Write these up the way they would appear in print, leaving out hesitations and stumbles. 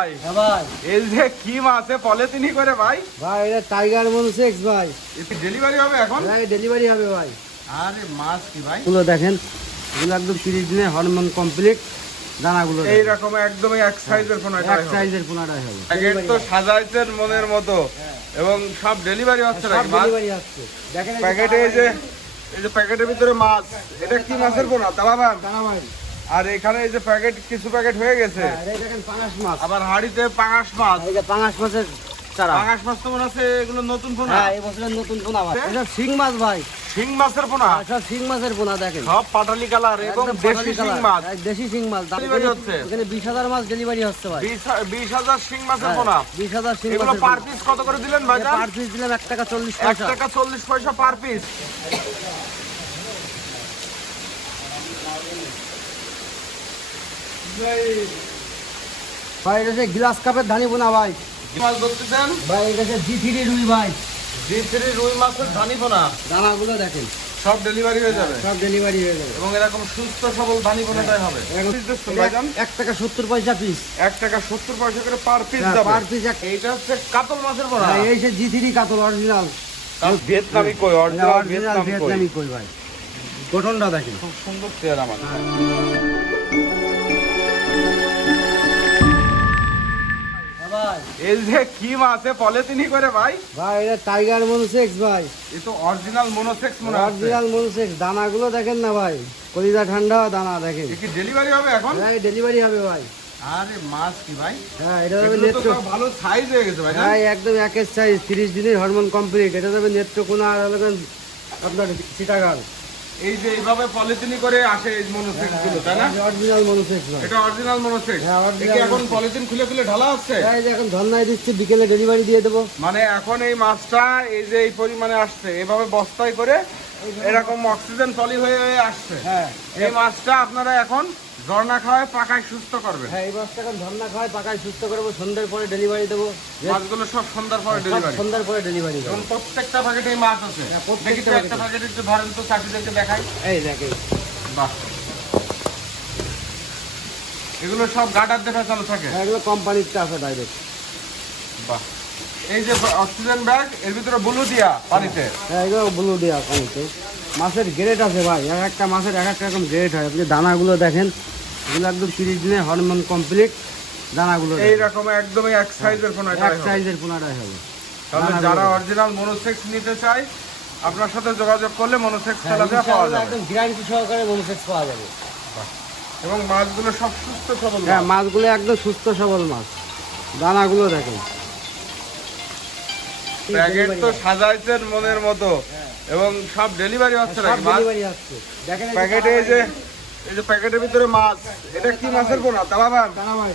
ভাই ভাই এই যে কি মাছ পলিথিন করে ভাই ভাই এটা টাইগার মনোসেক্স ভাই এটা ডেলিভারি হবে এখন ভাই ডেলিভারি হবে ভাই। আরে মাছ কি ভাই গুলো দেখেন, এগুলো একদম 30 দিনে হরমোন কমপ্লিট। দানাগুলো এই রকম একদমই এক সাইজের পোনাটা এক সাইজের পোনাটাই হবে। প্যাকেট তো সাজাইছেন মনের মতো এবং সব ডেলিভারি হচ্ছে সব নাকি মাছ ডেলিভারি আসছে। দেখেন প্যাকেটে এই যে প্যাকেটের ভিতরে মাছ, এটা কি মাছের পোনা তালাবান? দানা ভাই। আর এখানে এই যে প্যাকেট কিছু প্যাকেট হয়ে গেছে, হ্যাঁ, এই দেখেন পাঙাশ মাছ। আবার হাড়িতে পাঙাশ মাছ। এই যে পাঙাশ মাছের চারা। পাঙাশ মাছ তো মনে আছে এগুলো নতুন পোনা? হ্যাঁ, এই বছরের নতুন পোনা ভাই। এটা শিং মাছ ভাই। শিং মাছের পোনা? সব শিং মাছের পোনা দেখেন। সব পাটালি কালার এবং একদম দেশি পাটালি শিং কালার। মাছ। দেশি শিং মাছ ডেলিভারি হচ্ছে। এখানে 20,000 মাছ ডেলিভারি হচ্ছে ভাই। 20,000 শিং মাছের পোনা। 20,000 শিং এগুলো মাছের পার পিস কত করে দিলেন ভাই? পার পিস দিলাম 1 টাকা 40 1 পয়সা। টাকা 40 পয়সা পার পিস। ভাই এটা হচ্ছে গ্লাস কাপের ধানি পোনা ভাই। কি মাছ ধরতেছেন ভাই এটা হচ্ছে জি3 রুই ভাই। জি3 রুই মাছের ধানি পোনা দানাগুলো দেখেন, সব ডেলিভারি হয়ে যাবে সব ডেলিভারি হয়ে যাবে। এবং এরকম সুস্থ সবল ধানি পোনাটাই হবে। ভাইজান 1 টাকা 70 পয়সা পিস। 1 টাকা 70 পয়সা করে পার পিস হ্যাঁ, যাবে। পার পিস এইটা হচ্ছে কাতল মাছের পোনা। এই যে জি3 কাতল অরিজিনাল। ভিয়েতনামি কই, অরিজিনাল ভিয়েতনামি কই। ভিয়েতনামি কই ভাই। গঠনটা দেখেন, খুব সুন্দর চেহারা মাছ। ভাই এই যে কি মাছ পলিথিন করে ভাই? ভাই এটা টাইগার মনোসেক্স ভাই। এ তো অরিজিনাল মনোসেক্স মনে হচ্ছে। Original monosex. দানাগুলো দেখেন না ভাই, কলিজা ঠান্ডা দানা দেখেন। এ কি ডেলিভারি হবে এখন? ভাই ডেলিভারি হবে ভাই। আরে মাছ কি ভাই? হ্যাঁ, এটা হবে এগুলো তো নেত্র। সব ভালো সাইজ হয়ে গেছে ভাই। ভাই একদম একের সাইজ, 30 দিনের হরমোন কমপ্লিট। এটা হবে নেত্রকোনা আর হলো আপনার চিটাগাং। এই যে এইভাবে পলিথিন করে আসে এই মনোসেক্স গুলো, তাই না? অরিজিনাল মনোসেক্স ভাই। এটা অরিজিনাল মনোসেক্স। হ্যাঁ, original একে এখন monosex। পলিথিন খুলে খুলে ঢালা হচ্ছে। এই যে এখন ধর্নায় দিচ্ছি, বিকেলে ডেলিভারি দিয়ে দেবো। মানে এখন এই মাছটা এই যে এই পরিমাণে আসছে, এভাবে বস্তায় করে এরকম অক্সিজেন পলি হয়ে হয়ে আসছে। হ্যাঁ, এই মাছটা আপনারা এখন ঝর্ণা খাওয়ায় পাকায় সুস্থ করবেন। হ্যাঁ, এই মাছটা এখন ধর্না খাওয়ায় পাকায় সুস্থ করবো। সন্ধ্যার পরে ডেলিভারি দেবো। মাছগুলো সব সন্ধ্যার পরে ডেলিভারি। সন্ধ্যার পরে ডেলিভারি এবং দেবো। প্রত্যেকটা প্যাকেটে মাছ আছে। হ্যাঁ, প্রত্যেকটা দেখি তো একটা প্যাকেট একটু ধরেন তো, চাষিদেরকে দেখাই। এই দেখেন, বাহ, এগুলো সব গার্ডার দেখা চালু থাকে। এগুলো কোম্পানির আছে ডাইরেক্ট। বাহ, এই যে অক্সিজেন ব্যাগ, এর ভিতরে ব্লু দিয়া পানিতে। হ্যাঁ, এগুলো ব্লু দেওয়া পানিতে। মাছের গ্রেড আছে ভাই, এক একটা মাছের এক একটা রকম গ্রেড হয়। আপনি দানাগুলো দেখেন, এগুলো একদম 30 দিনে হরমোন কমপ্লিট। দানাগুলো এই রকম একদমই এক সাইজের কোন এক সাইজের পোনাটাই হবে। তাহলে যারা অরিজিনাল মনোসেক্স নিতে চায় আপনার সাথে যোগাযোগ করলে মনোসেক্স তেলাপিয়া পাওয়া যাবে একদম গ্যারান্টি সহকারে মনোসেক্স পাওয়া যাবে। এবং মাছগুলো সব সুস্থ সবল। হ্যাঁ, মাছগুলো একদম সুস্থ সবল মাছ। দানাগুলো দেখেন, প্যাকেট তো সাজাইছেন মনের মতো এবং সব ডেলিভারি হচ্ছে সব নাকি মাছ? ডেলিভারি আসছে। দেখেন প্যাকেটে এই যে প্যাকেটের ভিতরে মাছ, এটা কি মাছের পোনা তালাবান? দানা ভাই।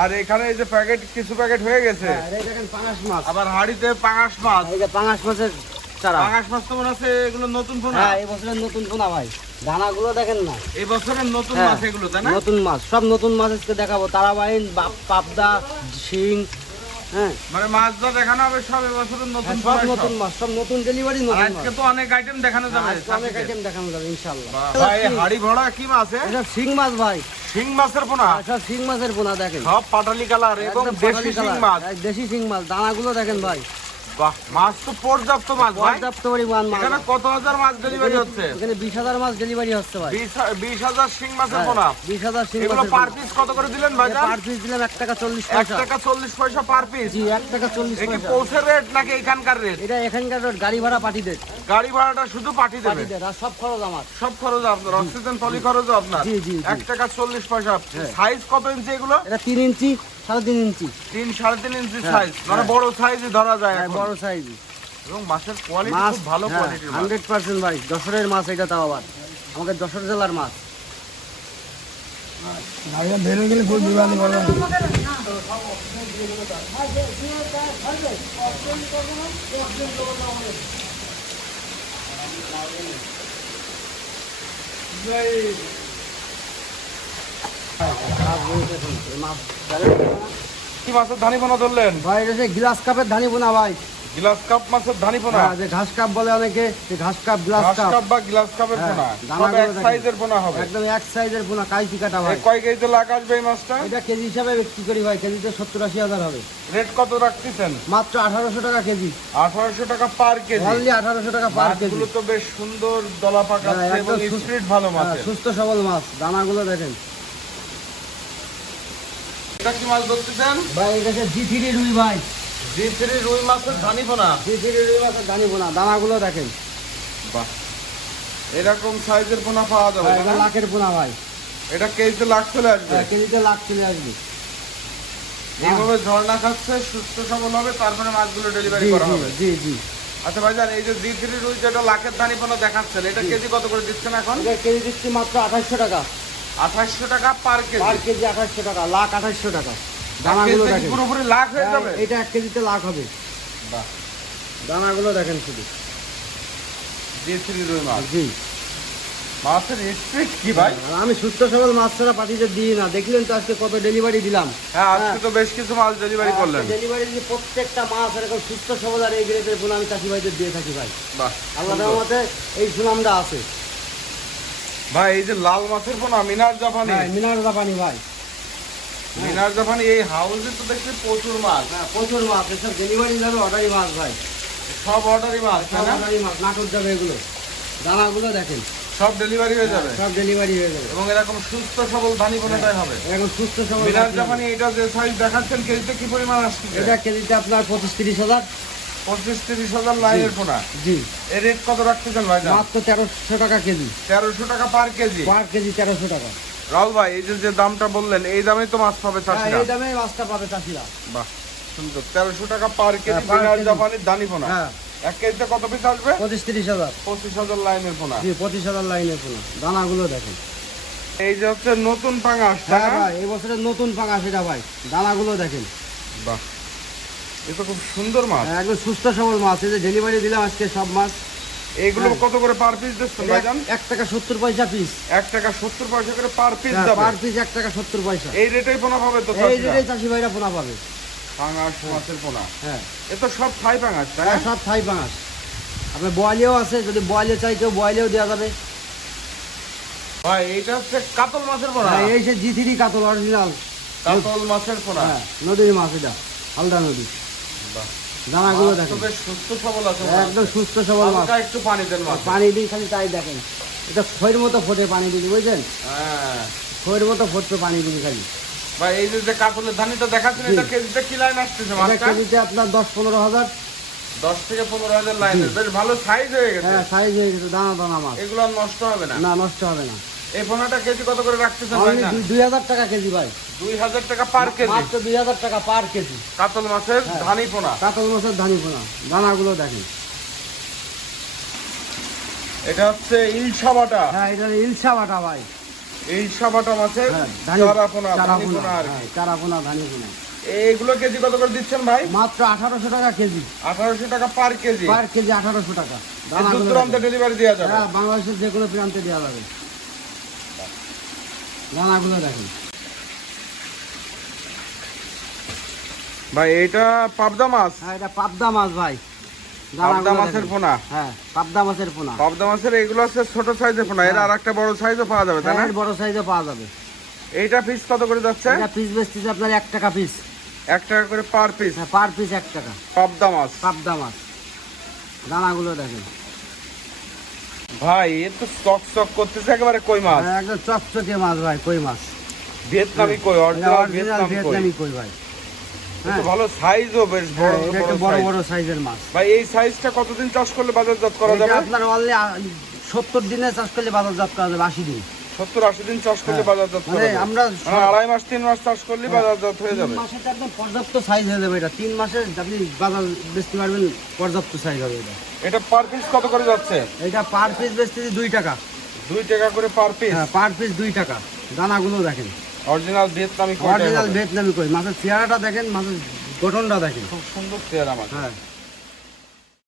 আর এখানে এই যে প্যাকেট কিছু প্যাকেট হয়ে গেছে, হ্যাঁ, এই দেখেন পাঙাশ মাছ। আবার হাড়িতে পাঙাশ মাছ। এই যে পাঙাশ মাছের চারা। পাঙাশ মাছ তো মনে আছে এগুলো নতুন পোনা? হ্যাঁ, এই বছরের নতুন পোনা ভাই। দানাগুলো দেখেন না, এই বছরের নতুন হ্যাঁ, মাছ এগুলো, তাই না? নতুন মাছ, সব নতুন মাছ আজকে দেখাবো। তারাবাইন, পাবদা, শিং। হ্যাঁ, মানে মাছ যা দেখানো হবে সব এবছরের নতুন সব পোনা নতুন মাছ, সব নতুন ডেলিভারি, আর নতুন মাছ। আজকে তো অনেক আইটেম দেখানো যাবে। আজকে অনেক আইটেম দেখানো যাবে ইনশাআল্লাহ। ভাই হাড়ি ভরা কি মাছ? এসব শিং মাছ ভাই। শিং মাছের পোনা? সব শিং মাছের পোনা দেখেন, সব পাটালি কালার এবং একদম দেশি পাটালি শিং কালার। মাছ। দেশি শিং মাছ। দানাগুলো দেখেন ভাই, বাহ, মাছ তো পর্যাপ্ত মাছ ভাই। পর্যাপ্ত পরিমাণ মাছ। এখানে কত হাজার মাছ ডেলিভারি হচ্ছে? এখানে 20,000 মাছ ডেলিভারি হচ্ছে ভাই। 20,000 শিং মাছের পোনা। 20,000 শিং এগুলো মাছের পার পোনা। পিস কত করে দিলেন ভাই? পার পিস দিলাম 1 টাকা 40 1 পয়সা। টাকা 40 পয়সা পার পিস। জি, 1 টাকা 40 এ কি পয়সা। পৌঁছের রেট নাকি এখানকার রেট? এটা এখানকার গাড়ি ভাড়া পাঠিয়ে গাড়ি ভাড়াটা শুধু পাঠিয়ে দেবে? দেয়, আর সব খরচ আমার। সব খরচ আপনার, অক্সিজেন পলি খরচ আপনার। জি, জি, জি। 1 টাকা 40 পয়সা। হ্যাঁ। সাইজ কত ইঞ্চি এগুলো? এটা 3 ইঞ্চি 3.5 ইঞ্চি। 3-3.5 ইঞ্চি হ্যাঁ, সাইজ, মানে হ্যাঁ। বড় সাইজই ধরা যায় এখন। বড় সাইজ এবং মাছের কোয়ালিটি মাছ, খুব ভালো কোয়ালিটির মাছ। 100% ভাই। যশোরের মাছ এটা, তাও আবার আমাদের যশোর জেলার মাছ। কি মাছের ধানি পোনা ধরলেন? ভাই এটা গ্লাস কাপের ধানি পোনা ভাই। গ্লাস কাপ মাছের ধানি পোনা, হ্যাঁ, যে ঘাস কাপ বলে অনেকে, যে ঘাস কাপ, গ্লাস ঘাস কাপ, কাপ বা গ্লাস কাপের হ্যাঁ, পোনা, দানাগুলো সব এক দেখেন। সাইজের পোনা হবে। একদম এক সাইজের পোনা, কাইচি কাটা এ ভাই। কয় কেজিতে লাখ আসবে এই মাছটা? এটা কেজি হিসাবে বিক্রি করি ভাই, কেজিতে 70-80 হাজার হবে। রেট কত রাখতেছেন? মাত্র 1800 টাকা কেজি, 1800 টাকা পার কেজি। অনলি 1800 টাকা পার কেজি। মাছগুলো তো বেশ সুন্দর দলা পাকাচ্ছে হ্যাঁ, এবং একদম স্পিড ভালো হ্যাঁ, মাছের। সুস্থ সবল মাছ, দানাগুলো দেখেন এটা কি মাছ ধরতেছেন? ভাই। এটা হচ্ছে জি3 রুই ভাই, জি3 রুই মাছের ধানি পোনা। জি3 রুই মাছের দানি পোনা, দানাগুলো দেখেন। বাহ, এরকম সাইজের পোনা পাওয়া যাবে ভাই, না? এটা লাখের পোনা ভাই, এটা কেজিতে লাখ চলে আসবে। হ্যাঁ, কেজিতে লাখ চলে আসবে। এইভাবে ঝর্ণা খাচ্ছে, সুস্থ সবল হবে, তারপরে মাছগুলো ডেলিভারি জি করা জি হবে। জি জি। আচ্ছা ভাইজান, এই যে জি3 রুই যেটা লাখের ধানি পোনা দেখাচ্ছেন, এটা কেজি কত করে দিচ্ছেন এখন? এটা কেজি দিচ্ছি মাত্র 2800 টাকা 2800 টাকা পার কেজি। পার কেজি, 2800 টাকা, লাখ 2800 টাকা। এক দানাগুলো কেজিতে কি দেখেন, পুরোপুরি লাখ হয়ে যাবে? এটা 1 কেজিতে লাখ হবে। বাহ, দানাগুলো দেখেন শুধু। জি3 রুই মাছ। জি। মাছের স্পিড কি ভাই? আর আমি সুস্থ সবল মাছ ছাড়া পাঠিয়ে দিই না, দেখলেন তো আজকে কত ডেলিভারি দিলাম। হ্যাঁ, আজকে তো বেশ কিছু মাছ ডেলিভারি করলেন। ডেলিভারি দিয়ে প্রত্যেকটা মাছ এরকম সুস্থ সবল আর এই গ্রেডের গুণ আমি চাষি ভাইদের দিয়ে থাকি ভাই। বাহ, আল্লাহ সুন্দর। রহমতে এই সুনামটা আছে ভাই এই যে লাল মাছের পোনা মিনার জাপানি, ভাই। মিনার জাপানি ভাই, মিনার জাপানি এই হাউসে তো দেখছি প্রচুর মাছ। হ্যাঁ, প্রচুর মাছ। এসব ডেলিভারি যাবে অর্ডারি মাছ ভাই, সব অর্ডারি মাছ, তাই না? অর্ডারি মাছ, নাটক যাবে এগুলো। দানাগুলো দেখেন, সব ডেলিভারি হয়ে যাবে সব ডেলিভারি হয়ে যাবে। এবং এরকম সুস্থ সবল ধানি পোনাটাই হবে। এখন সুস্থ সবল মিনার মাছ জাপানি এটা যে সাইজ দেখাচ্ছেন, কেজিতে কি পরিমাণ আসছে? এটা কেজিতে আপনার 25-30 হাজার। 25-30 হাজার লাইনের পোনা। জি। এর রেট কত রাখতেছেন ভাই? মাত্র 1300 টাকা কেজি, 1300 টাকা পার কেজি। পার কেজি 1300 টাকা। রাহুল ভাই, এই যে দামটা বললেন, এই দামে তো মাছ পাবে হ্যাঁ, চাষিরা। এই দামে মাছটা পাবে চাষিরা। বাহ, সুন্দর। 1300 টাকা পার কেজি হ্যাঁ, পার মিনার কেজি। জাপানির দানি পোনা। হ্যাঁ, এক কেজিতে কত পিস আসবে? 25-30 হাজার। 25,000 লাইনের পোনা। জি, 25 হাজার লাইনের পোনা। দানাগুলো দেখেন। এই যে হচ্ছে নতুন পাঙাশ, তাই হ্যাঁ না? ভাই, এই বছরের নতুন পাঙাশ এটা ভাই। দানাগুলো দেখেন। বাহ, এ তো খুব সুন্দর মাছ। হ্যাঁ, একদম সুস্থ সবল মাছ। এই যে ডেলিভারি দিলাম আজকে সব মাছ। এগুলো হ্যাঁ। কত করে পার পিস দিচ্ছেন ভাইজান? 1 টাকা 70 পয়সা পিস। 1 টাকা 70 পয়সা করে পার পিস হ্যাঁ, যাবে। পার পিস 1 টাকা 70 পয়সা। এই রেটেই পোনা পাবে তো এই চাষিরা? রেটে চাষি ভাইরা পোনা পাবে। পাঙাশ মাছের পোনা, হ্যাঁ, এ তো সব থাই পাঙাশ, তাই না? হ্যাঁ, সব থাই পাঙাশ। আপনার বয়েলেও আছে, যদি বয়েলে চাই কেউ বয়েলেও দেওয়া যাবে। ভাই এইটা হচ্ছে কাতল মাছের পোনা। হ্যাঁ, এই সে জি3 কাতল অরিজিনাল। কাতল মাছের পোনা। হ্যাঁ, নদীর মাছ এটা, হালদা নদী। বাহ, দানাগুলো মাছ তো দেখেন, বেশ সুস্থ সবল আছে। একদম সুস্থ সবল মাছ। হালকা একটু পানি দেন মাছ। পানি দিই খালি, তাই দেখেন। এটা খইয়ের মতো ফোটে পানি দিদি, বুঝছেন? হ্যাঁ খইয়ের মতো ফুটবে পানি দিদি খালি। ভাই, এই যে কাতলের ধানিটা দেখাচ্ছেন, জি। এটা কেজিতে কি লাইন আসতেছে এটা মাছটা? কেজিতে আপনার 10-15 হাজার। 10 থেকে 15,000 লাইনের, বেশ ভালো সাইজ হয়ে গেছে। হ্যাঁ, সাইজ হয়ে গেছে, দানা দানা মাছ। এগুলো আর নষ্ট হবে না। না, নষ্ট হবে না। এই পোনাটা কেজি কত করে রাখতেছেন ভাই? অনলি না 2000 টাকা কেজি ভাই, 2000 টাকা পার কেজি মাত্র 2000 টাকা পার কেজি। কাতল মাছের হ্যাঁ। ধানি পোনা। কাতল মাছের ধানি পোনা, দানাগুলো দেখেন। এটা হচ্ছে ইলশা বাটা। হ্যাঁ, এটা ইলশা বাটা ভাই। ইলশা বাটা মাছের হ্যাঁ, চারা পোনা, চারা ধানি পোনা, পোনা আর হ্যাঁ, কি। চারা পোনা, ধানি পোনা। এইগুলো কেজি কত করে দিচ্ছেন ভাই? মাত্র 1800 টাকা কেজি, 1800 টাকা পার কেজি। পার কেজি 1800 টাকা। দূর দানাগুলো দূরান্তে দেখেন। ডেলিভারি দেওয়া যাবে। হ্যাঁ, বাংলাদেশের যে কোনো প্রান্তে দেওয়া যাবে। দানাগুলো দেখেন ভাই এটা পাবদা মাছ। হ্যাঁ, এটা পাবদা মাছ ভাই। পাবদা দানাগুলো মাছের দেখেন। পোনা। হ্যাঁ, পাবদা মাছের পোনা। পাবদা মাছের এগুলো হচ্ছে ছোট সাইজের পোনা, এর হ্যাঁ। আর একটা বড় সাইজও পাওয়া যাবে, তাই না? হ্যাঁ, বড় সাইজে পাওয়া যাবে। এইটা পিস কত করে যাচ্ছে? এটা পিস বেচতেছে আপনার 1 টাকা পিস। 1 টাকা করে পার পিস। হ্যাঁ, পার পিস 1 টাকা। পাবদা মাছ। পাবদা মাছ, দানাগুলো দেখেন। ভাই এ তো চক চক করতেছে একেবারে কই মাছ। হ্যাঁ, একদম চকচকে মাছ ভাই, কই মাছ। ভিয়েতনামি কই, অরিজিনাল অরিজিনাল ভিয়েতনামি কই। ভিয়েতনামি কই ভাই। এ তো ভালো সাইজও বেশ বড় হ্যাঁ, এটা বড় একটু বড় size। বড় সাইজের মাছ। ভাই এই সাইজটা কতদিন চাষ করলে বাজারজাত করা এটা যাবে? আপনার অনলি 70 দিনে চাষ করলে বাজারজাত করা যাবে, 80 দিন। 70-80 দিন চাষ করলে হ্যাঁ। বাজারজাত করা মানে যাবে। আমরা মানে 2.5 মাস 3 মাস চাষ করলে বাজারজাত হয়ে 3 যাবে। মাসে তো একদম পর্যাপ্ত সাইজ হয়ে যাবে এটা। 3 মাসে আপনি বাজার বেচতে পারবেন, পর্যাপ্ত সাইজ হবে এটা। এটা পার পিস কত করে যাচ্ছে? এটা পার পিস বেচতেছি 2 টাকা। 2 টাকা করে পার পিস। হ্যাঁ, পার পিস 2 টাকা। দানাগুলো দেখেন, অরিজিনাল ভিয়েতনামি কই। অরিজিনাল ভিয়েতনামি কই। মাছের চেহারাটা দেখেন, মাছের গঠনটা দেখেন। খুব সুন্দর চেহারা মাছ। হ্যাঁ,